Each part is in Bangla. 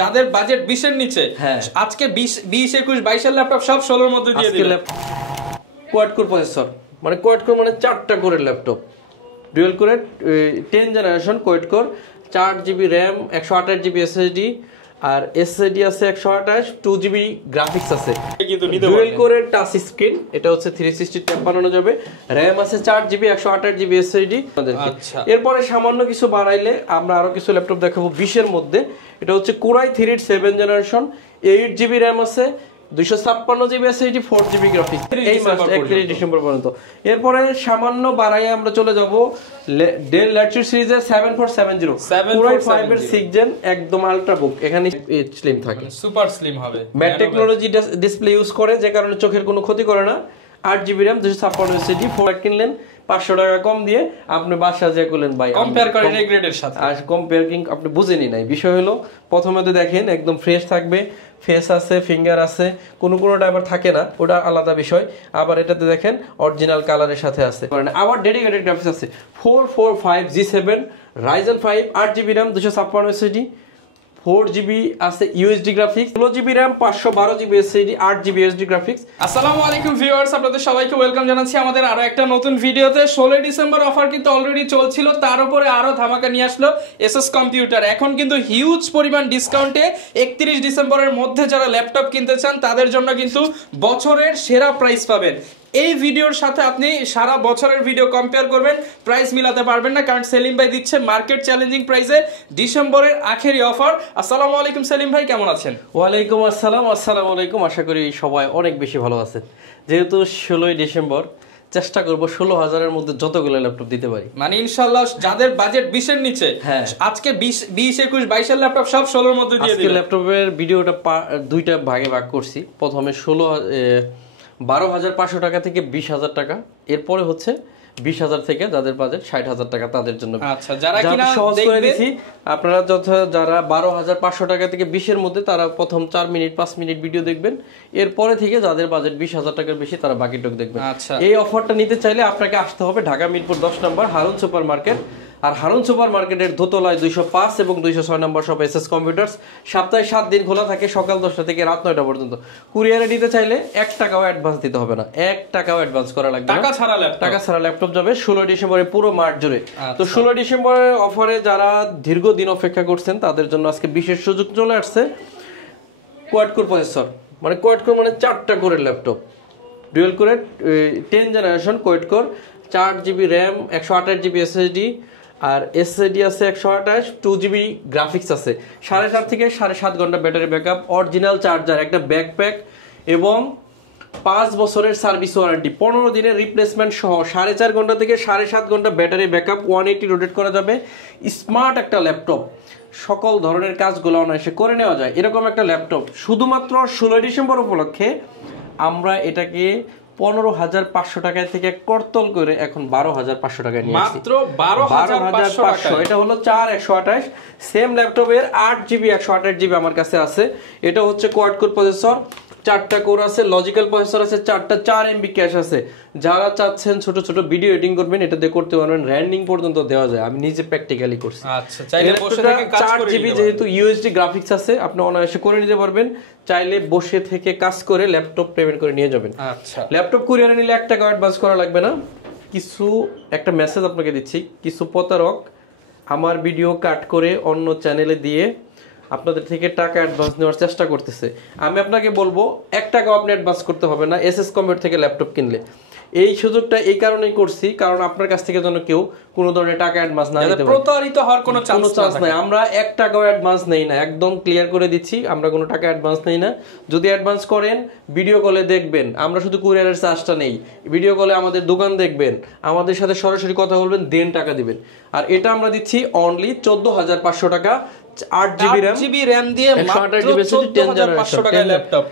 যাদের বাজেট 20 এর নিচে আজকে 20 21 22 এর ল্যাপটপ সব 16 এর মধ্যে দিয়ে দিলাম। কোয়াড কোর প্রসেসর মানে কোয়াড কোর মানে 4টা কোরের ল্যাপটপ, ডুয়াল কোরের 10 generation quad core, 4GB RAM, 128GB SSD, আর SSD আছে 128, 2GB গ্রাফিক্স আছে। কিন্তু ডুয়াল কোরের টাচ স্ক্রিন, এটা হচ্ছে 360 ট্যাব বানানো যাবে। র্যাম আছে 4GB, 128GB SSD। আচ্ছা, এরপরে সামান্য কিছু বাড়াইলে আমরা আরো কিছু ল্যাপটপ দেখাবো 20 এর মধ্যে। এটা হচ্ছে কোরাই 3 7 জেনারেশন, 8GB র্যাম আছে, 256GB SSD, 4GB গ্রাফিক্স। এই মাস 31 ডিসেম্বর পর্যন্ত। এরপরে সামান্য বাড়াই আমরা চলে যাব ডেল ল্যাটিটিউড সিরিজের 7470 কোরাই 5 এর 6 জেন, একদম আলট্রা বুক। এখানে স্লিম থাকে, সুপার স্লিম হবে, ম্যাট টেকনোলজি ডিসপ্লে ইউজ করে, যে কারণে চোখের কোনো ক্ষতি করে না। 8GB র্যাম, 256 SSD, 4 কিনলেন 500 টাকা কম দিয়ে, আপনি বাসা যে করলেন ভাই কম্পেয়ার করেন এই গ্রেডের সাথে। আর কম্পেয়ারিং আপনি বুঝেনি নাই। বিষয় হলো প্রথমে তো দেখেন একদম ফ্রেশ থাকবে, ফেস আছে, ফিঙ্গার আছে, কোনোটা আবার থাকে না, ওটা আলাদা বিষয়। আবার এটাতে দেখেন অরিজিনাল কালারের সাথে আছে। আবার ডেডিকেটেড গ্রাফিক্স আছে 445G7 Ryzen 5, 8GB RAM, 256 SSD, 4GB আছে USD graphics, 16GB RAM, 512GB SSD, 8GB USD graphics. আসসালামু আলাইকুম ভিউয়ার্স, আপনাদের সবাইকে ওয়েলকাম জানাচ্ছি আমাদের আরো একটা নতুন ভিডিওতে। 16 ডিসেম্বর অফার কিন্তু অলরেডি চলছিল, তার উপরে আরো ধামাকা নিয়ে আসলো এসএস কম্পিউটার। এখন কিন্তু হিউজ পরিমাণ ডিসকাউন্টে 31 ডিসেম্বরের মধ্যে যারা ল্যাপটপ কিনতে চান তাদের জন্য কিন্তু বছরের সেরা প্রাইস পাবেন। এই ভিডিওর সাথে আপনি সারা বছরের ভিডিও কম্পেয়ার করবেন, প্রাইস মিলাতে পারবেন না, কারণ সেলিম ভাই দিচ্ছে মার্কেট চ্যালেঞ্জিং প্রাইসে ডিসেম্বরের আখেরি অফার। আসসালামু আলাইকুম সেলিম ভাই, কেমন আছেন? ওয়ালাইকুম আসসালাম। আসসালামু আলাইকুম। আশা করি সবাই অনেক বেশি ভালো আছেন। যেহেতু 16 ডিসেম্বর, চেষ্টা করবো 16,000-এর মধ্যে যতগুলো ল্যাপটপ দিতে পারি, মানে ইনশাআল্লাহ যাদের বাজেট 20 এর নিচে আজকে 20 21 22 এর ল্যাপটপ সব 16 এর মধ্যে দিয়ে দিলাম। আজকে ল্যাপটপের ভিডিওটা দুইটা ভাগে ভাগ করছি। প্রথমে 12,500 টাকা থেকে 20,000 টাকা, এরপরে হচ্ছে 20,000 থেকে যাদের বাজেট 60,000 টাকা তাদের জন্য। আচ্ছা, যারা কিনা সহজ করে দিছি, আপনারা যারা 12,500 টাকা থেকে 20 এর মধ্যে, তারা প্রথম 4 মিনিট 5 মিনিট ভিডিও দেখবেন। এরপরে থেকে যাদের বাজেট 20,000 টাকার বেশি তারা বাকিটুকু দেখবেন। আচ্ছা, এই অফারটা নিতে চাইলে আপনাকে আসতে হবে ঢাকা মিরপুর 10 নম্বর হারুন সুপার মার্কেট। আর হারুন সুপার মার্কেটের দোতলায় 205 এবং 206 নম্বর শপ এসএস কম্পিউটার্স। সপ্তাহে 7 দিন খোলা থাকে, সকাল 10টা থেকে রাত 9টা পর্যন্ত। কুরিয়ারে নিতে চাইলে 1 টাকাও অ্যাডভান্স দিতে হবে না, 1 টাকাও অ্যাডভান্স করা লাগবে না। টাকা ছাড়া ল্যাপটপ যাবে 16 ডিসেম্বরে পুরো মার্চ জুড়ে। তো 16 ডিসেম্বরের অফারে যারা দীর্ঘদিন অপেক্ষা করছেন তাদের জন্য আজকে বিশেষ সুযোগ চলে আসছে। কোয়াড কোর প্রসেসর মানে কোয়াড কোর মানে 4টা কোরের ল্যাপটপ, ডুয়াল কোরের 10 generation quad core, 4GB RAM, 128GB SSD, আর SSD আছে 128, 2GB গ্রাফিক্স আছে। 7.5 থেকে 7.5 ঘন্টা ব্যাটারি ব্যাকআপ, অরিজিনাল চার্জার, একটা ব্যাকপ্যাক এবং 5 বছরের সার্ভিস ওয়ারেন্টি, 15 দিনের রিপ্লেসমেন্ট সহ 4.5 ঘন্টা থেকে 7.5 ঘন্টা ব্যাটারি ব্যাকআপ, 180 রোটেট করা যাবে। স্মার্ট একটা ল্যাপটপ, সকল ধরনের কাজগুলো অনায়াসে করে নেওয়া যায়, এরকম একটা ল্যাপটপ শুধুমাত্র 16 ডিসেম্বর উপলক্ষে আমরা এটাকে 15,500 টাকা থেকে করতল করে এখন 12,500 টাকায় নিয়ে আসছি, মাত্র 12,500। এটা হলো 4/128 সেম ল্যাপটপের 8GB 128GB আমার কাছে আছে। এটা হচ্ছে কোয়াড কোর প্রসেসর, 4টা কোর আছে, লজিক্যাল প্রসেসর আছে, 4টা 4MB ক্যাশ আছে। যারা চাচ্ছেন ছোট ছোট ভিডিও এডিটিং করবেন, এটা দিয়ে করতে পারবেন, র্যান্ডিং পর্যন্ত দেওয়া যায়, আমি নিজে প্র্যাকটিক্যালি করছি। আচ্ছা, চাইলে বসে থেকে কাজ করে 4GB যেহেতু USD গ্রাফিক্স আছে, আপনি অনায়াসে করে নিতে পারবেন। চাইলে বসে থেকে কাজ করে ল্যাপটপ পেমেন্ট করে নিয়ে যাবেন। আচ্ছা, ল্যাপটপ কুরিয়ারে নিলে 1 টাকা অ্যাডভান্স করা লাগবে না। একটা মেসেজ আপনাকে দিচ্ছি, কিছু প্রতারক আমার ভিডিও কাট করে অন্য চ্যানেলে দিয়ে আপনাদের থেকে টাকা অ্যাডভান্স নেওয়ার চেষ্টা করতেছে। আমি আপনাকে বলবো 1 টাকাও আপনি অ্যাডভান্স করতে হবে না এসএস কম্পিউটার থেকে ল্যাপটপ কিনলে। এই সুযোগটা এই কারণেই করছি, কারণ আপনার কাছ থেকে যেন কেউ কোনো ধরনের টাকা অ্যাডভান্স না নিতে পারে, প্রতারিত হওয়ার কোনো চান্স নাই। আমরা 1 টাকাও অ্যাডভান্স নেই না, একদম ক্লিয়ার করে দিচ্ছি, আমরা কোনো টাকা অ্যাডভান্স নেই না। যদি অ্যাডভান্স করেন, ভিডিও কলে দেখবেন, আমরা শুধু কুরিয়ারের চার্জটা নেই, ভিডিও কলে আমাদের দোকান দেখবেন, আমাদের সাথে সরাসরি কথা বলবেন, দেন টাকা দিবেন। আর এটা আমরা দিচ্ছি অনলি 14,500 টাকা, 8GB RAM দিয়ে মাত্র 14,500 টাকায় ল্যাপটপ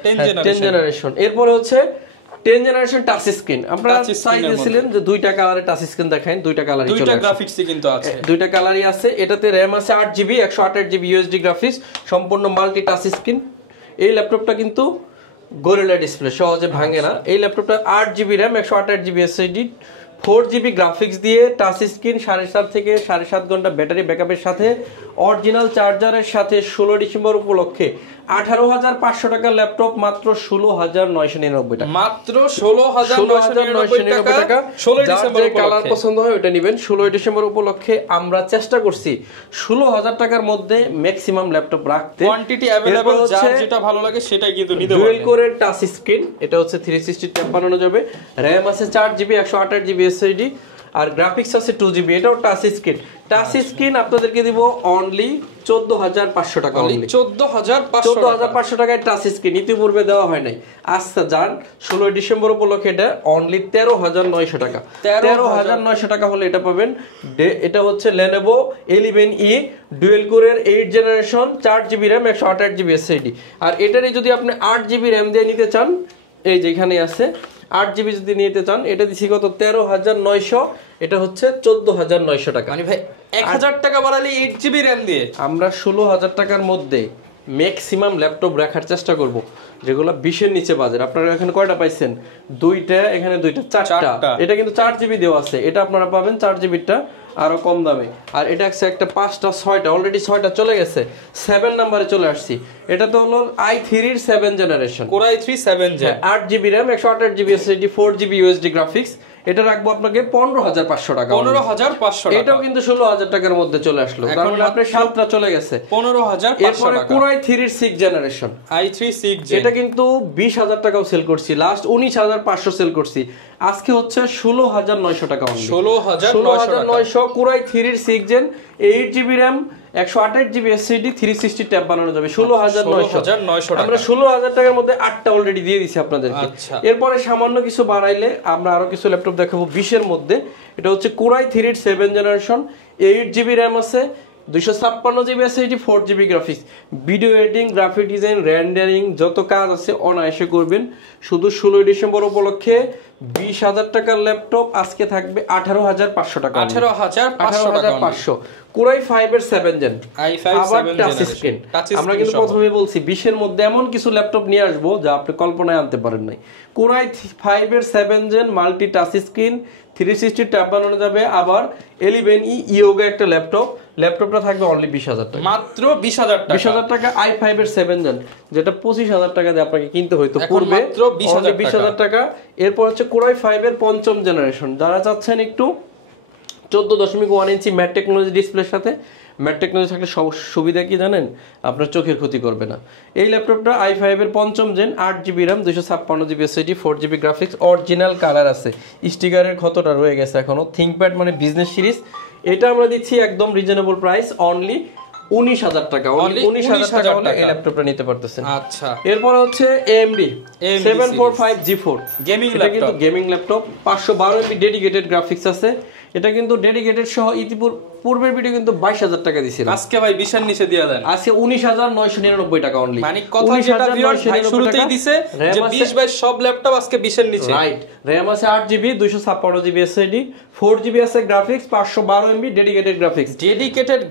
10 জেনারেশন। এরপরে হচ্ছে 10 জেনারেশন টাচ স্ক্রিন। আপনারা চাইছিলেন যে 2টা কালারে টাচ স্ক্রিন দেখান, 2টা কালারই চলে আসে, 2টা গ্রাফিক্সই কিন্তু আছে, 2টা কালারই আছে। এটাতে RAM আছে 8GB 128GB USD গ্রাফিক্স, সম্পূর্ণ মাল্টি টাচ স্ক্রিন। এই ল্যাপটপটা কিন্তু গোরিলা ডিসপ্লে, সহজে ভাঙে না। এই ল্যাপটপটা 8GB RAM, 128GB SSD, 4GB graphics দিয়ে টাচ স্ক্রিন 7.5 থেকে 7.5 ঘন্টা ব্যাটারি ব্যাকআপের সাথে অরিজিনাল চার্জারের সাথে 16 ডিসেম্বর উপলক্ষে 18,500 টাকা ল্যাপটপ মাত্র 16,999 টাকা, মাত্র 16,999 টাকা 16 ডিসেম্বর কালার পছন্দ হয় ওটা নেবেন। 16 ডিসেম্বর উপলক্ষে আমরা চেষ্টা করছি 16,000 টাকার মধ্যে ম্যাক্সিমাম ল্যাপটপ রাখতে, কোয়ান্টিটি अवेलेबल, যার যেটা ভালো লাগে সেটাই কিন্তু নিতে পারবেন। ডুয়াল কোরের টাচ স্ক্রিন, এটা হচ্ছে 360 ট্যাব বানানো যাবে, র‍্যাম আছে 4GB 128GB SSD, আর গ্রাফিক্স আছে 2GB, এটাও টাচ স্ক্রিন। টাচ স্ক্রিন আপনাদেরকে দিব অনলি 14,500 টাকা, অনলি 14,500 টাকায় টাচ স্ক্রিন, ইতিপূর্বে দেওয়া হয় নাই। আচ্ছা যান 16 ডিসেম্বর উপলক্ষে এটা অনলি 13,900 টাকা, 13,900 টাকা হলে এটা পাবেন। এটা হচ্ছে Lenovo 11E ডুয়াল কোরের 8 generation 4GB RAM 128GB SSD, আর এটারই যদি আপনি 8GB RAM দিয়ে নিতে চান, এই যে এখানে আছে 8GB যদি নিতে চান, এটা দিছি কত 13,900, এটা হচ্ছে 14,900 টাকা। মানে ভাই 1,000 টাকা বাড়ালে 8GB RAM দিয়ে আমরা 16,000 টাকার মধ্যে ম্যাক্সিমাম ল্যাপটপ রাখার চেষ্টা করব, যেগুলো 20 এর নিচে বাজার। আপনারা এখানে কয়টা পাইছেন? দুইটা, এখানে দুইটা, চারটা। এটা কিন্তু 4GB দেওয়া আছে, এটা আপনারা পাবেন 4GBটা আরো কম দামে। আর এটা আছে একটা 5টা 6টা, অলরেডি 6টা চলে গেছে, 7 নম্বরে চলে আসছি। এটা তো হলো i3 এর 7 generation, Core i3 7 Gen, 8GB RAM 128GB SSD 4GB USD graphics. এটা রাখবো আপনাকে 15,500 টাকা, 15,500 টাকা। এটাও কিন্তু 16,000 টাকার মধ্যে চলে আসলো, তার মানে আপনার 7টা চলে গেছে 15,500 এরপরে টাকা। Core i3 এর 6 জেনারেশন, i3 6 Gen, এটা কিন্তু 20,000 টাকাও সেল করছি, লাস্ট 19,500 সেল করছি, আজকে হচ্ছে 16,900 টাকা, 16,900 Core i3 এর 6 Gen 8GB RAM 128GB SSD 360 tab বানানো যাবে 16,900 টাকা। আমরা 16,000 টাকার মধ্যে 8টা অলরেডি দিয়ে দিছি আপনাদেরকে। এরপরে সামান্য কিছু বাড়াইলে আমরা আরো কিছু ল্যাপটপ দেখাবো 20 এর মধ্যে। এটা হচ্ছে Core i3 এর 7 জেনারেশন 8GB RAM আছে, 256GB SSD 4GB graphics, video editing, graphic design, rendering যত কাজ আছে অনায়াসে করবেন। শুধু 16 ডিসেম্বর উপলক্ষে 20,000 টাকার ল্যাপটপ আজকে থাকবে 18,500 টাকা, 18,500। Core i5 এর 7 জেন, আবার টাচ স্ক্রিন। আমরা কিন্তু প্রথমে বলছি 20 এর মধ্যে এমন কিছু ল্যাপটপ নিয়ে আসবো যা আপনি কল্পনায় আনতে পারেন নাই। Core i5 এর 7 gen multi touch screen 360 tab বানানো যাবে, আবার 11E ইয়োগা একটা ল্যাপটপটা থাকবে অনলি 20,000 টাকা, মাত্র 20,000 টাকা। 20,000 টাকা i5 এর 7 জেন, যেটা 25,000 টাকা দিয়ে আপনাকে কিনতে হইতো পূর্বে, মাত্র 20,000 টাকা। এরপর হচ্ছে Core i5 এর 5ম জেনারেশন, যারা চাচ্ছেন একটু 14.1 ইঞ্চি ম্যাট টেকনোলজি ডিসপ্লের সাথে, ম্যাট টেকনোলজি থাকলে সুবিধা কি জানেন? আপনার চোখের ক্ষতি করবে না। এই ল্যাপটপটা i5 এর 5ম gen 8GB RAM 256GB SSD 4GB graphics, original colour আছে, স্টিকারের ক্ষতটা রয়ে গেছে এখনো। থিংকপ্যাড মানে বিজনেস সিরিজ, এটা আমরা দিচ্ছি একদম রিজনেবল প্রাইস অনলি 19,000 টাকা, অনলি 19,000 টাকা হলে এই ল্যাপটপটা নিতে পারতেছেন। আচ্ছা, এরপর হচ্ছে AMD 745G4 গেমিং ল্যাপটপ, কিন্তু gaming laptop 512MB dedicated graphics আছে। এটা কিন্তু ডেডিকেটেড সহ পূর্বের ভিডিও কিন্তু 22,000 টাকা দিছিলাম, আজকে ভাই 20 এর নিচে দিয়ে দেন, আজকে 19,999 টাকা অনলি। মানে কথা যেটা ভিউয়ার্স ভাই শুরুতেই দিছে যে 20 সব ল্যাপটপ আজকে 20 এর নিচে, রাইট। RAM আছে 8GB 256GB SSD 4GB আছে গ্রাফিক্স 512MB ডেডিকেটেড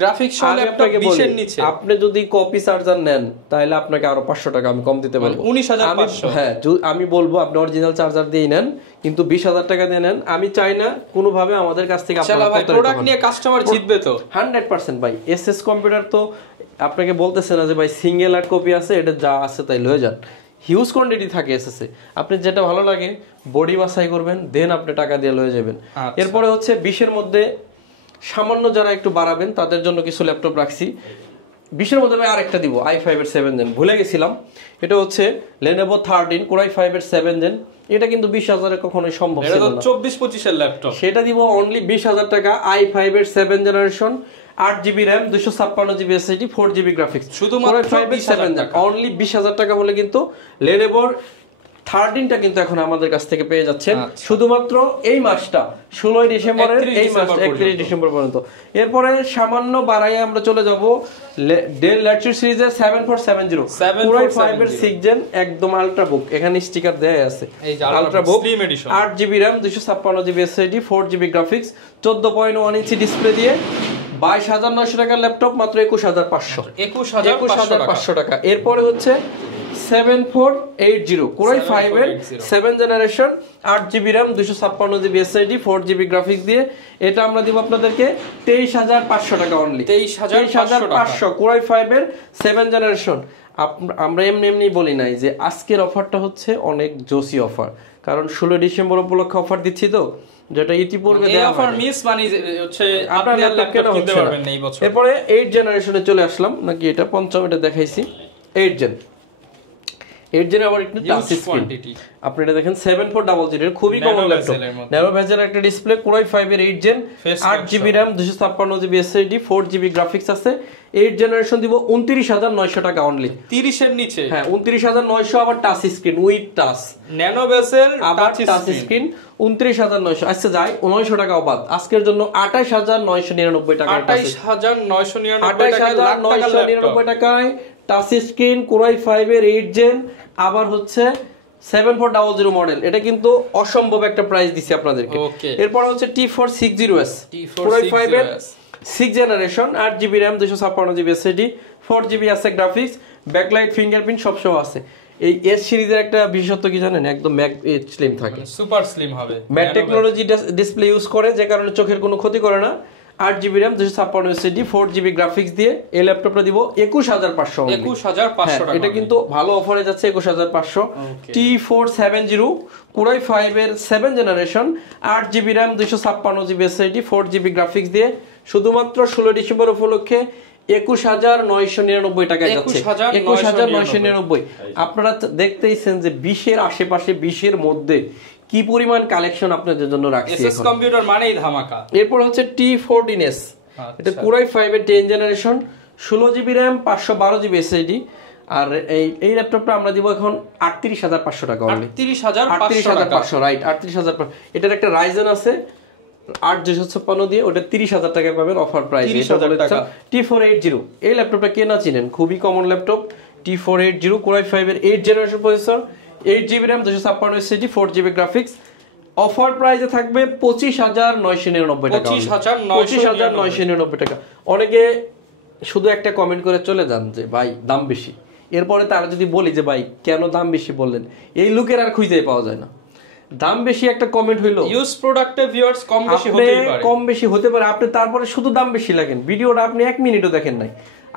গ্রাফিক্স সহ ল্যাপটপ 20 এর নিচে। আপনি যদি কপি চার্জার নেন তাহলে আপনাকে আরো 500 টাকা আমি কম দিতে পারবো, 19,500। হ্যাঁ, আমি বলবো আপনি অরিজিনাল চার্জার দিয়ে নেন, কিন্তু 20,000 টাকা দিয়ে নেন। আমি চাই না কোনো ভাবে আমাদের কাছ থেকে আপনারা প্রোডাক্ট নিয়ে কাস্টমার জিতবে তো 100% ভাই। এসএস কম্পিউটার তো আপনাকে বলতেছে না যে ভাই সিঙ্গেল আর কপি আছে, এটা যা আছে তাই লয়ে যান, হিউজ কোয়ান্টিটি থাকে এসএস এ। আপনি যেটা ভালো লাগে বডি বাছাই করবেন, দেন আপনি টাকা দিয়ে লয়ে যাবেন। এরপরে হচ্ছে 20 এর মধ্যে সামান্য যারা একটু বাড়াবেন তাদের জন্য কিছু ল্যাপটপ রাখছি। 20 এর মধ্যে আমি আরেকটা দিব i5 এর 7 জেন, ভুলে গেছিলাম। এটা হচ্ছে Lenovo 13 Core i5 এর 7 জেন, এটা কিন্তু 20,000 এ কখনোই সম্ভব ছিল না, এটা তো 24-25 এর ল্যাপটপ। সেটা দিব অনলি 20,000 টাকা, i5 এর 7 generation 8GB RAM 256GB SSD 4GB graphics, শুধুমাত্র 7 টাকা, অনলি 20,000 টাকা হলে কিন্তু Lenovo 13টা কিন্তু এখন আমাদের কাছ থেকে পেয়ে যাচ্ছেন শুধুমাত্র এই মাসটা 16 ডিসেম্বরের, এই মাস 31 ডিসেম্বর পর্যন্ত। এরপরে সামান্য বাড়াইয়ে আমরা চলে যাব ডেল ল্যাটিটিউড সিরিজের 7470 Core i5 এর 6 জেন একদম আলট্রাবুক, এখানে স্টিকার দেয়া আছে, এই যে ultrabook slim edition 8GB RAM 256GB SSD 4GB graphics 14.1 inch display দিয়ে 22,900 টাকার ল্যাপটপ মাত্র 21,500 টাকা। এরপরে হচ্ছে 7480 কোরাই 5 এর 7 generation 8GB RAM 256GB SSD 4GB graphics দিয়ে এটা আমরা দিব আপনাদেরকে 23500 টাকা অনলি 23500 কোরাই 5 এর 7 জেনারেশন আমরা এমনি বলি নাই যে আজকের অফারটা হচ্ছে অনেক জোসি অফার কারণ 16 ডিসেম্বর উপলক্ষে অফার দিচ্ছি তো যেটা ইতিপূর্বে দেয়া অফার মিস মানে হচ্ছে আপনি ল্যাপটপ কিনতে পারবেন না এই বছর এরপরে 8 জেনারেশনে চলে আসলাম নাকি এটা পঞ্চম এটা দেখাইছি 8 জেন 8 জেন আবার একটু টাচ স্ক্রিন আপনি এটা দেখেন 7400 এর খুবই কমন ল্যাপটপ ন্যারো বেজের একটা ডিসপ্লে কোরাই 5 এর 8 gen 8GB RAM 256GB SSD 4GB graphics আছে 8 জেনারেশন দিব 29900 টাকা অনলি 30 এর নিচে হ্যাঁ 29900 আবার touch screen with touch nano বেজেল আবার টাচ স্ক্রিন 29900 আচ্ছা যাই 900 টাকা বাদ আজকের জন্য 28999 টাকা 28999 টাকায় টাচ স্ক্রিন কোরাই 5 এর 8 জেন আবার হচ্ছে 7400 মডেল এটা কিন্তু অসম্ভব একটা প্রাইস দিছি আপনাদেরকে এরপর হচ্ছে T460S কোরাই 5 এর 6 generation 8GB RAM 256GB SSD 4GB আছে গ্রাফিক্স ব্যাকলাইট ফিঙ্গারপ্রিন্ট সব সহ আছে এই এস সিরিজের একটা বিশেষত্ব কি জানেন একদম ম্যাট স্লিম থাকে সুপার স্লিম হবে ম্যাট টেকনোলজি ডিসপ্লে ইউজ করে যে কারণে চোখের কোনো ক্ষতি করে না 8GB RAM 256 SSD 4GB graphics দিয়ে এই ল্যাপটপটা দিব 21500 21500 টাকা এটা কিন্তু ভালো অফারে যাচ্ছে 21500 T470 কোরাই 5 এর 7 generation 8GB RAM 256GB SSD 4GB graphics দিয়ে শুধুমাত্র 16 ডিসেম্বর উপলক্ষে 21999 টাকায় যাচ্ছে 21999 আপনারা দেখতেইছেন যে 20 এর আশেপাশে 20 এর মধ্যে কি পরিমাণ কালেকশন আপনাদের জন্য রাখছি এসএস কম্পিউটার মানেই ধামাকা এরপর হচ্ছে T14S এটা কোরাই 5 এর 10 generation 16GB RAM 512GB SSD আর এই ল্যাপটপটা আমরা দিব এখন 38500 টাকা অনলি 38500 রাইট 38500 এটার একটা রাইজেন আছে 8256 দিয়ে ওটা 30000 টাকায় পাবেন অফার প্রাইস 30000 টাকা T480 এই ল্যাপটপটা কে না চিনেন খুবই কমন ল্যাপটপ T480 কোরাই 5 এর 8 generation processor 8GB RAM 256 SSD 4GB graphics offer প্রাইসে থাকবে 25999 টাকা 25999 টাকা অনেকে শুধু একটা কমেন্ট করে চলে যান যে ভাই দাম বেশি এরপরে তারা যদি বলি যে ভাই কেন দাম বেশি বললেন এই লুকের আর খুঁজে পাওয়া যায় না দাম বেশি একটা কমেন্ট হইলো ইউজ প্রোডাক্টে ভিউয়ার্স কম বেশি হতেই পারে কম বেশি হতে পারে আপনি তারপরে শুধু দাম বেশি লাগেন ভিডিওটা আপনি 1 মিনিটও দেখেন নাই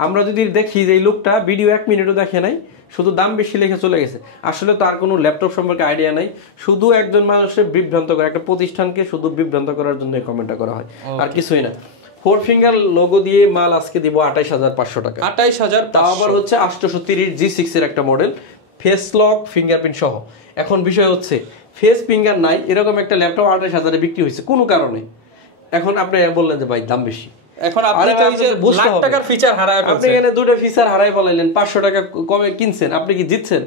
আমরা যদি দেখি যে এই লুকটা ভিডিও 1 মিনিটও দেখে নাই শুধু দাম বেশি লিখে চলে গেছে আসলে তার কোনো ল্যাপটপ সম্পর্কে আইডিয়া নাই শুধু একজন মানুষের বিভ্রান্ত করে একটা প্রতিষ্ঠানকে শুধু বিভ্রান্ত করার জন্য এই কমেন্টটা করা হয় আর কিছুই না 4 ফিঙ্গার লোগো দিয়ে মাল আজকে দিব 28500 টাকা 28500 তাও আবার হচ্ছে 830 G6 এর একটা মডেল ফেস লক ফিঙ্গারপ্রিন্ট সহ এখন বিষয় হচ্ছে ফেস ফিঙ্গার নাই এরকম একটা ল্যাপটপ 28000 এ বিক্রি হয়েছে কোনো কারণে এখন আপনি বললেন যে ভাই দাম বেশি এখন আপনি তো এই যে লাখ টাকার ফিচার হারায় ফেলছেন আপনি এখানে দুটো ফিচার হারায় ফেলাইলেন 500 টাকা কমে কিনছেন আপনি কি জিতছেন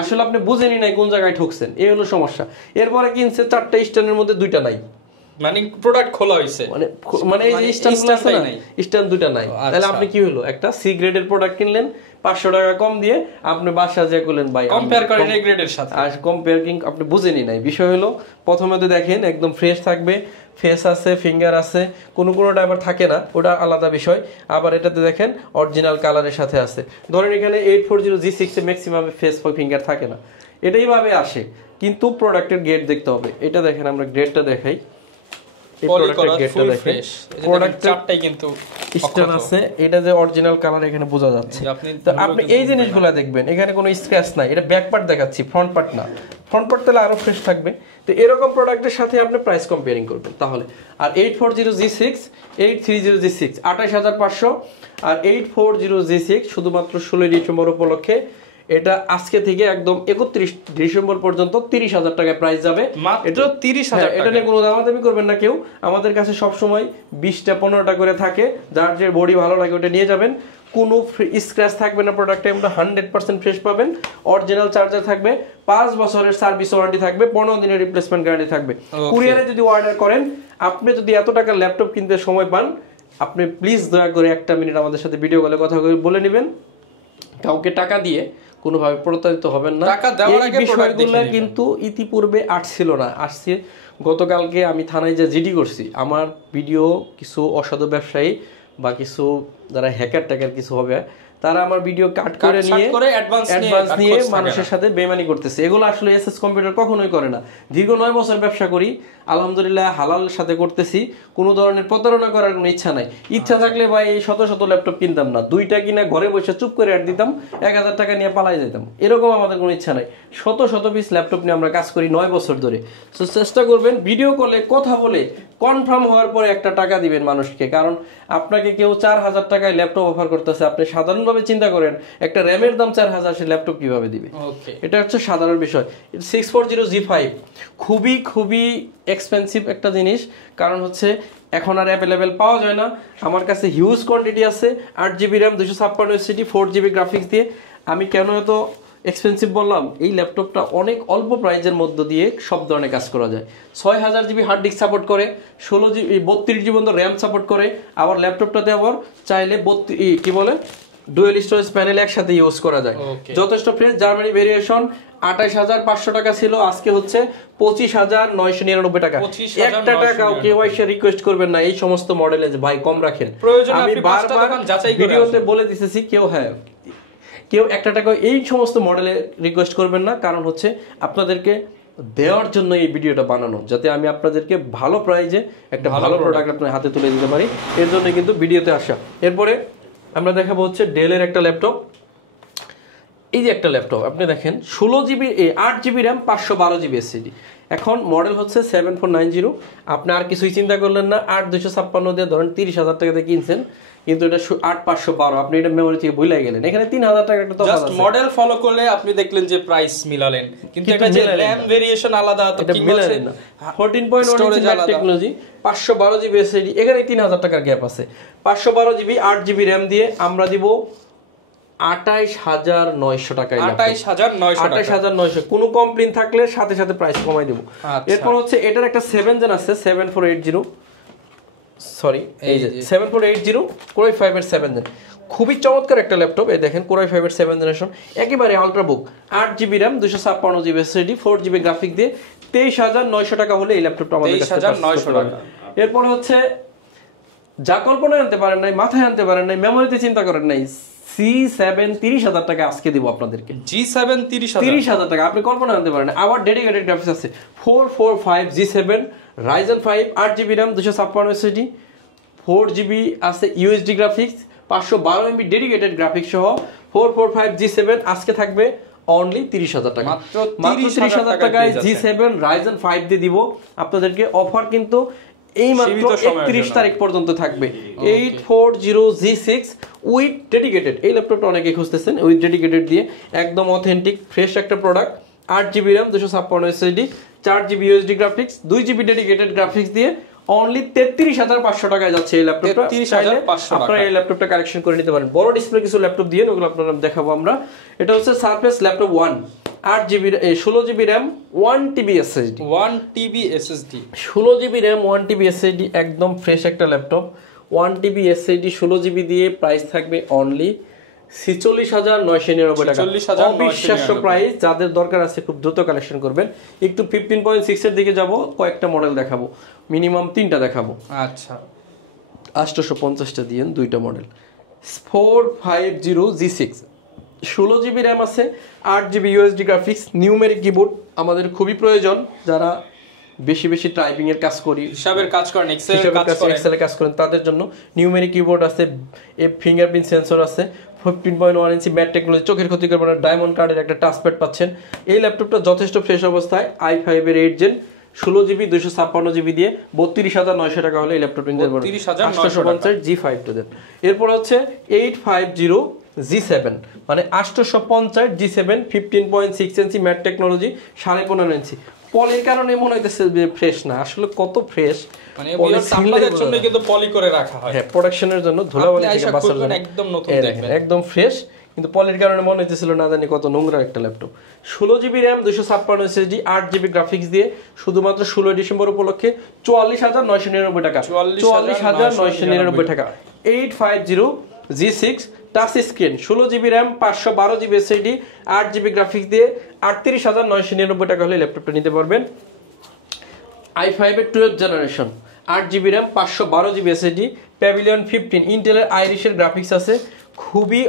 আসলে আপনি বুঝেনই নাই কোন জায়গায় ঠকছেন এই হলো সমস্যা এরপরে কিনছে 4টা স্ট্যান্ডের মধ্যে 2টা নাই মানে প্রোডাক্ট খোলা হইছে মানে এই যে স্ট্যান্ড আছে না স্ট্যান্ড 2টা নাই তাহলে আপনি কি হলো একটা সি গ্রেডের প্রোডাক্ট কিনলেন 500 টাকা কম দিয়ে আপনি বাসা যে করলেন ভাই কম্পেয়ার করেন এই গ্রেডের সাথে আর কম্পেয়ারিং আপনি বুঝেনই নাই বিষয় হলো প্রথমে তো দেখেন একদম ফ্রেশ থাকবে ফেস আছে ফিঙ্গার আছে কোনোটা আবার থাকে না ওটা আলাদা বিষয় আবার এটাতে দেখেন অরিজিনাল কালারের সাথে আছে ধরেন এখানে 840 G6 এ ম্যাক্সিমাম ফেস ফিঙ্গার থাকে না এটাই ভাবে আসে কিন্তু প্রোডাক্টের গ্রেড দেখতে হবে এটা দেখেন আমরা গ্রেডটা দেখাই এই প্রোডাক্টের গ্রেডটা দেখেন প্রোডাক্ট চারটাই কিন্তু স্ট্যান্ড আছে এটা যে অরিজিনাল কালার এখানে বোঝা যাচ্ছে আপনি এই জিনিসগুলো দেখবেন এখানে কোনো স্ক্র্যাচ নাই এটা ব্যাক পার্ট দেখাচ্ছি ফ্রন্ট পার্ট না ফ্রন্ট পার্ট তাহলে আরো ফ্রেশ থাকবে তো এরকম প্রোডাক্টের সাথে আপনি প্রাইস কম্পেয়ারিং করবেন তাহলে আর 840 G6 830 G6 28500 আর 840 G6 শুধুমাত্র 16 ডিসেম্বর উপলক্ষে এটা আজকে থেকে একদম 31 ডিসেম্বর পর্যন্ত 30000 টাকায় প্রাইস যাবে মাত্র 30000 টাকা এটা নিয়ে কোনো দামাদামি করবেন না কেউ আমাদের কাছে সব সময় 20টা 15টা করে থাকে যার যে বডি ভালো লাগে ওটা নিয়ে যাবেন কোনো স্ক্র্যাচ থাকবে না প্রোডাক্টে আমরা 100% ফ্রেশ পাবেন অরিজিনাল চার্জার থাকবে 5 বছরের সার্ভিস ওয়ারেন্টি থাকবে 15 দিনের রিপ্লেসমেন্ট গ্যারান্টি থাকবে কুরিয়ারে যদি অর্ডার করেন আপনি যদি এত টাকার ল্যাপটপ কিনতে সময় পান আপনি প্লিজ দয়া করে একটা মিনিট আমাদের সাথে ভিডিও কলে কথা বলে নেবেন কাউকে টাকা দিয়ে কোনোভাবে প্রতারিত হবেন না টাকা দেওয়ার আগে বিষয়গুলো কিন্তু ইতিপূর্বে আসছিল না আসছে গতকালকে আমি থানায় যে জিডি করছি আমার ভিডিও কিছু অসাধু ব্যবসায়ী বা কিছু যারা হ্যাকার ট্যাকার কিছু হবে তারা আমার ভিডিও কাট করে নিয়ে অ্যাডভান্স নিয়ে মানুষের সাথে বেমানি করতেছে। এগুলো আসলে এসএস কম্পিউটার কখনোই করে না। দীর্ঘ 9 বছর ব্যবসা করি, আলহামদুলিল্লাহ হালাল সাথে করতেছি, কোনো ধরনের প্রতারণা করার কোনো ইচ্ছা নাই। ইচ্ছা থাকলে ভাই এই শত শত ল্যাপটপ কিনতাম না, 2টা কিনা ঘরে বসে চুপ করে অ্যাড দিতাম, 1000 টাকা নিয়ে পালাই যেতাম। এরকম আমাদের কোনো ইচ্ছা নাই। শত শত পিস ল্যাপটপ নিয়ে আমরা কাজ করি 9 বছর ধরে। সো চেষ্টা করবেন ভিডিও কলে কথা বলে কনফার্ম হওয়ার পরে একটা টাকা দিবেন মানুষকে। কারণ আপনাকে কেউ 4000 টাকায় ল্যাপটপ অফার করতেছে, আপনি সাধারণভাবে চিন্তা করেন একটা র্যামের দাম 4000, সে ল্যাপটপ কিভাবে দিবে? এটা হচ্ছে সাধারণ বিষয়। 640G5 খুবই খুবই এক্সপেন্সিভ একটা জিনিস, কারণ হচ্ছে এখন আর অ্যাভেলেবেল পাওয়া যায় না। আমার কাছে হিউজ কোয়ান্টিটি আছে, 8GB র্যাম, 256 4GB গ্রাফিক্স দিয়ে। আমি কেন এত এক্সপেন্সিভ বললাম, এই ল্যাপটপটা অনেক অল্প প্রাইজের মধ্য দিয়ে সব ধরনের কাজ করা যায়। 6000GB হার্ড ডিস্ক সাপোর্ট করে, 32GB পর্যন্ত র্যাম সাপোর্ট করে। আবার ল্যাপটপটাতে আবার চাইলে ডুয়েল স্টোরেজ প্যানেল একসাথে ইউজ করা যায়। যথেষ্ট ফ্রেশ জার্মানি ভেরিয়েশন। 28500 টাকা ছিল, আজকে হচ্ছে 25999 টাকা। একটা টাকাও কেউ এসে রিকোয়েস্ট করবেন না এই সমস্ত মডেলে যে ভাই কম রাখেন। আমি বারবার ভিডিওতে বলে দিতেছি, কেউ একটা টাকা এই সমস্ত মডেলে রিকোয়েস্ট করবেন না। কারণ হচ্ছে আপনাদেরকে দেওয়ার জন্য এই ভিডিওটা বানানো, যাতে আমি আপনাদেরকে ভালো প্রাইজে একটা ভালো প্রোডাক্ট আপনার হাতে তুলে দিতে পারি। এর জন্য কিন্তু ভিডিওতে আসা। এরপরে আমরা দেখাবো হচ্ছে ডেলের একটা ল্যাপটপ। এই যে একটা ল্যাপটপ আপনি দেখেন, 16GB 8GB RAM, 512GB SSD। এখন মডেল হচ্ছে 7490। আপনি আর কিছুই চিন্তা করলেন না, 8256 দিয়ে ধরেন 30,000 টাকা দিয়ে কিনছেন, কিন্তু এটা 8512। আপনি এটা মেমোরি থেকে ভুলে গেলেন। এখানে 3000 টাকা একটা তফাৎ আছে। মডেল ফলো করলে আপনি দেখলেন যে প্রাইস মিলালেন, কিন্তু এটা যে র‍্যাম ভেরিয়েশন আলাদা, তো কি মিলালেন না। 14.1 ইঞ্চি টেকনোলজি, 512GB SSD, এখানে 3000 টাকার গ্যাপ আছে। 512GB 8GB র্যাম দিয়ে আমরা দিব 28900 টাকায়। 28900 কোনো কমপ্লেইন থাকলে সাথে সাথে প্রাইস কমাই দেব। এরপর হচ্ছে এটার একটা 7 জেন আছে, 7480, সরি এই যে 7480 Core i5 এর 7 জেন। খুবই চমৎকার একটা ল্যাপটপ। এই দেখেন Core i5 এর 7 জেনারেশন, একেবারে ultrabook, 8GB RAM, 256GB SSD, 4GB graphic দিয়ে 23900 টাকা হলে এই ল্যাপটপটা আমাদের কাছে 23900 টাকা। এরপর হচ্ছে যা কল্পনায় আনতে পারেন নাই, মাথায় আনতে পারেন নাই, মেমোরিতে চিন্তা করেন নাই, G7 30,000 টাকা আজকে দিব আপনাদেরকে। G7 30,000 টাকা আপনি কল্পনা আনতে পারেন। আবার ডেডিকেটেড গ্রাফিক্স আছে 445G7 Ryzen 5, 8GB RAM, 256 SSD, 4GB আছে USD graphics, 512MB dedicated graphics সহ 445G7 আজকে থাকবে অনলি 30,000 টাকা। মাত্র 30,000 টাকায় G7 Ryzen 5 দিয়ে দিব আপনাদেরকে। অফার কিন্তু এই মাত্র 31 তারিখ পর্যন্ত থাকবে। 840G6 উইথ ডেডিকেটেড, এই ল্যাপটপটা অনেকে খুঁজতেছেন, উইথ ডেডিকেটেড দিয়ে একদম অথেন্টিক ফ্রেশ একটা product. 8GB RAM, 256 SSD, 4GB USD graphics, 2GB dedicated graphics দিয়ে অনলি 33,500 টাকায় যাচ্ছে এই ল্যাপটপটা। 33,500 আপনারা এই ল্যাপটপটা কালেকশন করে নিতে পারেন। বড় ডিসপ্লে কিছু ল্যাপটপ দিয়ে ওগুলো আপনারা দেখাবো আমরা। এটা হচ্ছে surface laptop 1, 8GB 16GB RAM, 1TB SSD, 16GB RAM, 1TB SSD, একদম ফ্রেশ একটা ল্যাপটপ। 1TB SSD 16GB দিয়ে প্রাইস থাকবে অনলি 46,999 টাকা। অবিশ্বাস্য প্রাইস। যাদের দরকার আছে খুব দ্রুত কালেকশন করবেন। একটু 15.6 এর দিকে যাব, কয়েকটা মডেল দেখাবো, মিনিমাম 3টা দেখাবো। আচ্ছা 850টা দিয়েন, 2টা মডেল। 450G6, 16GB র্যাম আছে, 8GB USD graphics, numeric keyboard আমাদের খুবই প্রয়োজন যারা বেশি বেশি টাইপিং এর কাজ করি, হিসাবের কাজ করেন, এক্সেলের কাজ করেন, তাদের জন্য নিউমেরিক কিবোর্ড আছে, ফিঙ্গারপ্রিন্ট সেন্সর আছে, 15.1 ইঞ্চি ম্যাট টেকনোলজি, চোখের ক্ষতি করবে না, ডায়মন্ড কার্ডের একটা টাচপ্যাড পাচ্ছেন। এই ল্যাপটপটা যথেষ্ট ফ্রেশ অবস্থায়, i5 এর 8 জেন, 16GB 256GB দিয়ে 32,900 টাকা হলে এই ল্যাপটপটা নিতে পারবেন। 850 G5 টা দেন। এরপর হচ্ছে 850G7, মানে 850 G7, 15.6 ইঞ্চি ম্যাট টেকনোলজি, 15.5 ইঞ্চি। পলির কারণে মনে হইতেছে যে ফ্রেশ না, আসলে কত ফ্রেশ, মানে আপনাদের জন্য কিন্তু পলি করে রাখা হয়। হ্যাঁ, প্রোডাকশনের জন্য, ধুলাবালি থেকে বাঁচার জন্য একদম নতুন দেখবেন, একদম ফ্রেশ, কিন্তু পলির কারণে মনে হইতেছিল না জানি কত নোংরা একটা laptop. 16GB RAM, 256 SSD, 8GB graphics দিয়ে শুধুমাত্র 16 ডিসেম্বর উপলক্ষে 44,999 টাকা। 44,999 টাকা। 850G6 touch screen, 16GB RAM, 512GB SSD, 8GB graphics দিয়ে 38,999 টাকা হলে ল্যাপটপটা নিতে পারবেন। i5 এর 12th generation, 8GB RAM, 512GB SSD, pavilion 15, ইন্টেলের আইরিশের গ্রাফিক্স আছে, খুবই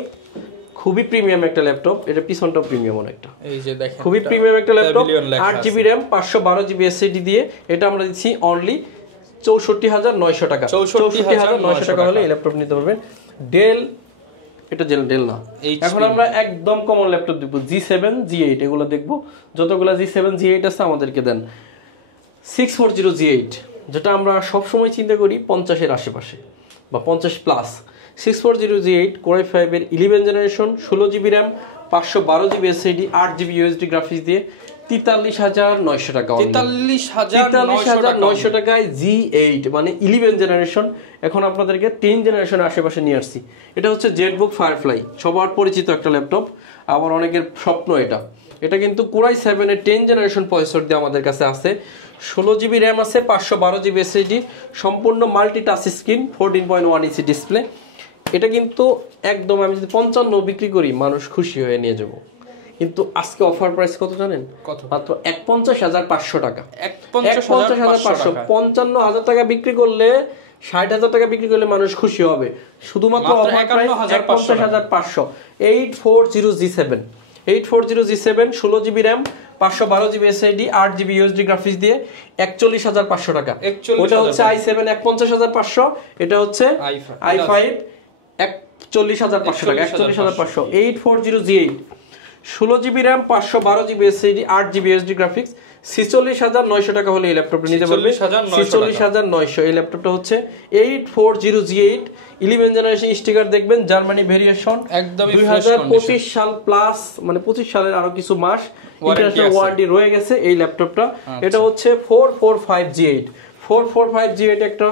খুবই প্রিমিয়াম একটা ল্যাপটপ, এটা পিছনটাও প্রিমিয়াম অনেকটা, এই যে দেখেন খুবই প্রিমিয়াম একটা laptop. 8GB RAM 512GB SSD দিয়ে এটা আমরা দিচ্ছি অনলি 64,900 টাকা। 64,900 টাকা হলে এই ল্যাপটপ নিতে পারবেন। ডেল, এটা ডেল না, এখন আমরা একদম কমন ল্যাপটপ দিব, G7 G8 এগুলো দেখবো। যতগুলো G7 G8 আছে আমাদেরকে দেন। 640 G8, যেটা আমরা সবসময় চিন্তা করি 50-এর আশেপাশে বা 50+। 640 G8 Core i5 এর 11 generation, 16GB RAM 512GB SSD 8GB USD graphics দিয়ে 43,900 টাকা। 43,900 টাকায় G8 মানে 11 জেনারেশন। এখন আপনাদেরকে 10 জেনারেশনের আশেপাশে নিয়ে আসছি। এটা হচ্ছে জেটবুক ফায়ারফ্লাই, সবার পরিচিত একটা ল্যাপটপ, আবার অনেকের স্বপ্ন এটা। এটা কিন্তু Core i7 এর 10 জেনারেশন প্রসেসর দিয়ে আমাদের কাছে আছে। 16GB RAM আছে, 512GB SSD, সম্পূর্ণ multi touch screen, 14.1 inch display. এটা কিন্তু একদম আমি যদি 55 বিক্রি করি মানুষ খুশি হয়ে নিয়ে যাব, কিন্তু আজকে অফার প্রাইস কত জানেন? কত? মাত্র 51,500 টাকা। 51,500 55,000 টাকা বিক্রি করলে, 60,000 টাকা বিক্রি করলে মানুষ খুশি হবে। শুধুমাত্র offer price 51,500। 840 G7, 840 G7, 16GB RAM 512GB SSD 8GB USD graphics দিয়ে 41,500 টাকা। ওটা হচ্ছে i7 51,500, এটা হচ্ছে i5 41,500 টাকা। 41,500। 840 G8, 16GB RAM 512GB SSD 8GB USD graphics, 46,900 টাকা হলে এই ল্যাপটপটা নিতে পারবেন। 46,900। এই ল্যাপটপটা হচ্ছে 840 G8 11 জেনারেশন, স্টিকার দেখবেন জার্মানি ভেরিয়েশন, একদম 2025 সাল প্লাস, মানে 25 সালের আরো কিছু মাস ইন্টারন্যাশনাল ওয়ারেন্টি রয়ে গেছে এই ল্যাপটপটা। এটা হচ্ছে 445 G8, 445 G8 একটা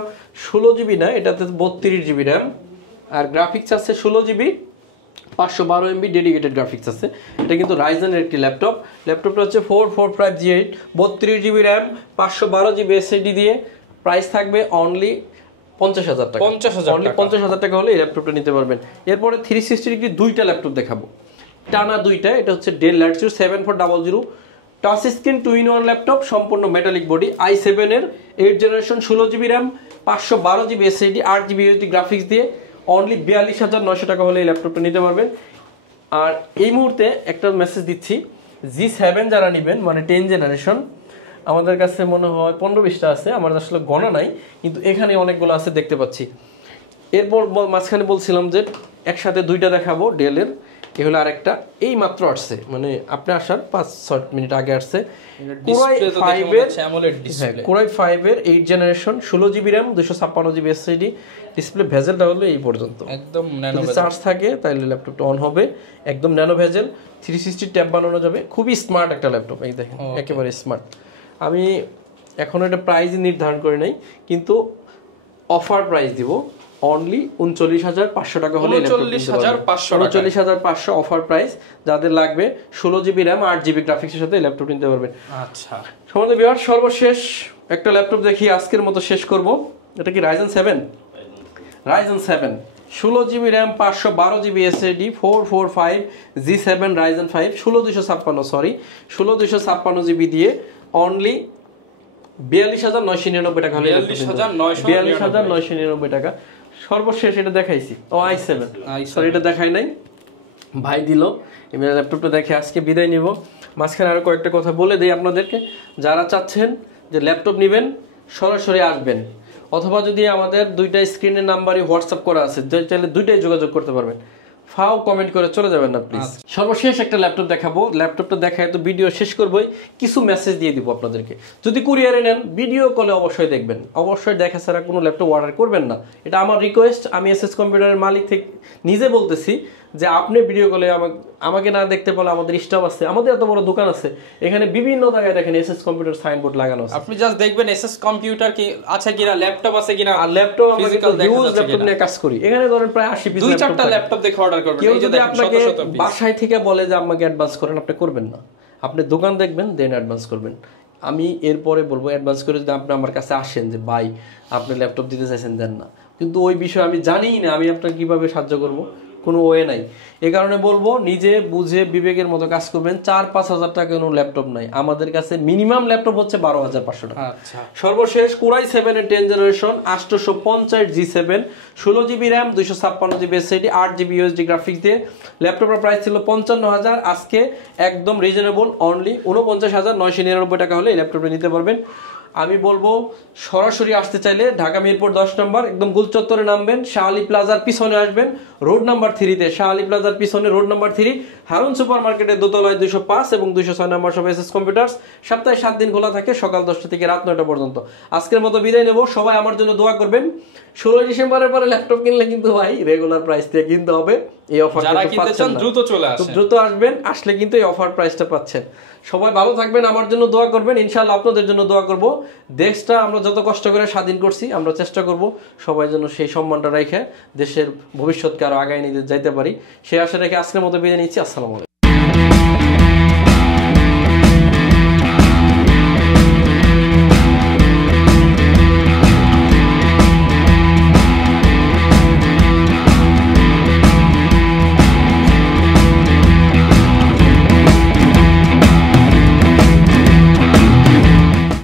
16GB না, এটাতে 32GB RAM আর গ্রাফিক্স আছে 16GB, 512MB ডেডিকেটেড গ্রাফিক্স আছে। এটা কিন্তু রাইজেনের একটি ল্যাপটপ। ল্যাপটপটা হচ্ছে 445 G8, 32GB RAM 512GB SSD দিয়ে। প্রাইস থাকবে অনলি 50,000 টাকা। 50,000 টাকা হলে এই ল্যাপটপটা নিতে পারবেন। এরপরে 360 ডিগ্রি দুইটা ল্যাপটপ দেখাবো, টানা দুইটা। এটা হচ্ছে del Latitude 7400, touch screen 2-in-1 laptop, সম্পূর্ণ মেটালিক বডি, i7 এর 8 generation, 16GB RAM 512GB SSD 8GB USD graphics দিয়ে অনলি 42,900 টাকা হলে এই ল্যাপটপটা নিতে পারবেন। আর এই মুহূর্তে একটা মেসেজ দিচ্ছি, G7 যারা নেবেন মানে 10 জেনারেশন, আমাদের কাছে মনে হয় 15-20টা আছে, আমার আসলে গণনা নাই, কিন্তু এখানে অনেকগুলো আছে দেখতে পাচ্ছি। এরপর মাঝখানে বলছিলাম যে একসাথে দুইটা দেখাবো ডেলের, এ হলো আরেকটা এই মাত্র আসছে, মানে আপনি আসার 5-6 মিনিট আগে আসছে। Core i5 এর 8 generation, 16GB RAM 256GB SSD, display ভেজেলটা হলো এই পর্যন্ত, একদম ন্যানো যদি চার্জ থাকে তাহলে ল্যাপটপটা অন হবে। একদম ন্যানো ভেজেল, 360 ট্যাব বানানো যাবে, খুবই স্মার্ট একটা ল্যাপটপ। এই দেখেন একেবারে স্মার্ট। আমি এখনো এটা প্রাইস নির্ধারণ করি নাই, কিন্তু অফার প্রাইস দিব অনলি 39,500 টাকা হলে 39,500 অফার প্রাইস। যাদের লাগবে 16GB RAM 8GB গ্রাফিক্সের সাথে ল্যাপটপ নিতে পারবেন। আচ্ছা, সম্মানিত ভিউয়ার, সর্বশেষ একটা ল্যাপটপ দেখি আজকের মতো শেষ করব। এটা কি Ryzen 7, 16GB RAM 512GB SSD 445 G7 Ryzen 5 16256 দিয়ে অনলি 42,999 টাকা হলে 42,999 টাকা। সর্বশেষ এটা দেখাইছি, i7 সরি এটা দেখাই নাই, ভাই দিল। এবার ল্যাপটপটা দেখে আজকে বিদায় নিব। মাঝখানে আরো কয়েকটা কথা বলে দেই আপনাদেরকে, যারা চাচ্ছেন যে ল্যাপটপ নেবেন সরাসরি আসবেন, অথবা যদি আমাদের দুইটা স্ক্রিনের নাম্বারে হোয়াটসঅ্যাপ করা আছে, চাইলে দুইটাই যোগাযোগ করতে পারবেন। ফাও কমেন্ট করে চলে যাবেন না প্লিজ। সর্বশেষ একটা ল্যাপটপ দেখাবো, ল্যাপটপটা দেখায় তো ভিডিও শেষ করবোই, কিছু মেসেজ দিয়ে দিব আপনাদেরকে। যদি কুরিয়ারে নেন ভিডিও কলে অবশ্যই দেখবেন, অবশ্যই দেখা ছাড়া কোনো ল্যাপটপ অর্ডার করবেন না, এটা আমার রিকোয়েস্ট। আমি এসএস কম্পিউটারের মালিক থেকে নিজে বলতেছি যে আপনি ভিডিও কলে আমাকে না দেখতে পারলে আমাদের স্টাফ আছে, আমাদের এত বড় দোকান আছে, এখানে বিভিন্ন জায়গায় দেখেন এসএস কম্পিউটার সাইনবোর্ড লাগানো আছে, আপনি জাস্ট দেখবেন এসএস কম্পিউটার কি আছে কিনা, ল্যাপটপ আছে কিনা। আর ল্যাপটপ আমরা ইউজ ল্যাপটপ নিয়ে কাজ করি, এখানে ধরেন প্রায় 80 পিস 2-4টা ল্যাপটপ দেখে অর্ডার করবেন। কেউ যদি আপনাকে বাসায় থেকে বলে যে আমাকে অ্যাডভান্স করেন, আপনি করবেন না, আপনি দোকান দেখবেন দেন অ্যাডভান্স করবেন। আমি এরপরে বলবো অ্যাডভান্স করে যদি আপনি আমার কাছে আসেন যে ভাই আপনি ল্যাপটপ দিতে চাইছেন দেন না, কিন্তু ওই বিষয়ে আমি জানিই না, আমি আপনাকে কিভাবে সাহায্য করব, কোনো ওয়ে নাই। এই কারণে বলবো নিজে বুঝে বিবেকের মতো কাজ করবেন। 4-5 হাজার টাকা কোনো ল্যাপটপ নাই আমাদের কাছে, মিনিমাম ল্যাপটপ হচ্ছে 12,500 টাকা। আচ্ছা সর্বশেষ কোরাই 7 এর 10 generation 850 G7 16GB RAM 256GB SSD 8GB USD graphics দিয়ে ল্যাপটপের প্রাইস ছিল 55,000, আজকে একদম রিজনেবল অনলি 49,999 টাকা হলে এই ল্যাপটপটা নিতে পারবেন। আমি বলবো সরাসরি আসতে চাইলে ঢাকা মিরপুর 10 নম্বর একদম গোল চত্বরে নামবেন, শাহ আলী প্লাজার পিছনে আসবেন রোড নাম্বার 3 তে, শাহ আলী প্লাজার পিছনে রোড নাম্বার 3 হারুন সুপার মার্কেটের দোতলায় 205 এবং 206 নম্বর সব এসএস কম্পিউটার্স। সপ্তাহে 7 দিন খোলা থাকে, সকাল 10টা থেকে রাত 9টা পর্যন্ত। আজকের মতো বিদায় নেব, সবাই আমার জন্য দোয়া করবেন। 16 ডিসেম্বরের পরে ল্যাপটপ কিনলে কিন্তু ভাই রেগুলার প্রাইস দিয়ে কিনতে হবে। এই অফার যারা কিনতে চান দ্রুত চলে আসেন, দ্রুত আসবেন, আসলে কিন্তু এই অফার প্রাইসটা পাচ্ছেন। সবাই ভালো থাকবেন, আমার জন্য দোয়া করবেন, ইনশাআল্লাহ আপনাদের জন্য দোয়া করব। দেশটা আমরা যত কষ্ট করে স্বাধীন করছি, আমরা চেষ্টা করব সবাই যেন সেই সম্মানটা রেখে দেশের ভবিষ্যৎকে আরো আগায় নিয়ে যাইতে পারি। সেই আশা রেখে আজকের মতো বিদায় নিচ্ছি। আসসালামু আলাইকুম।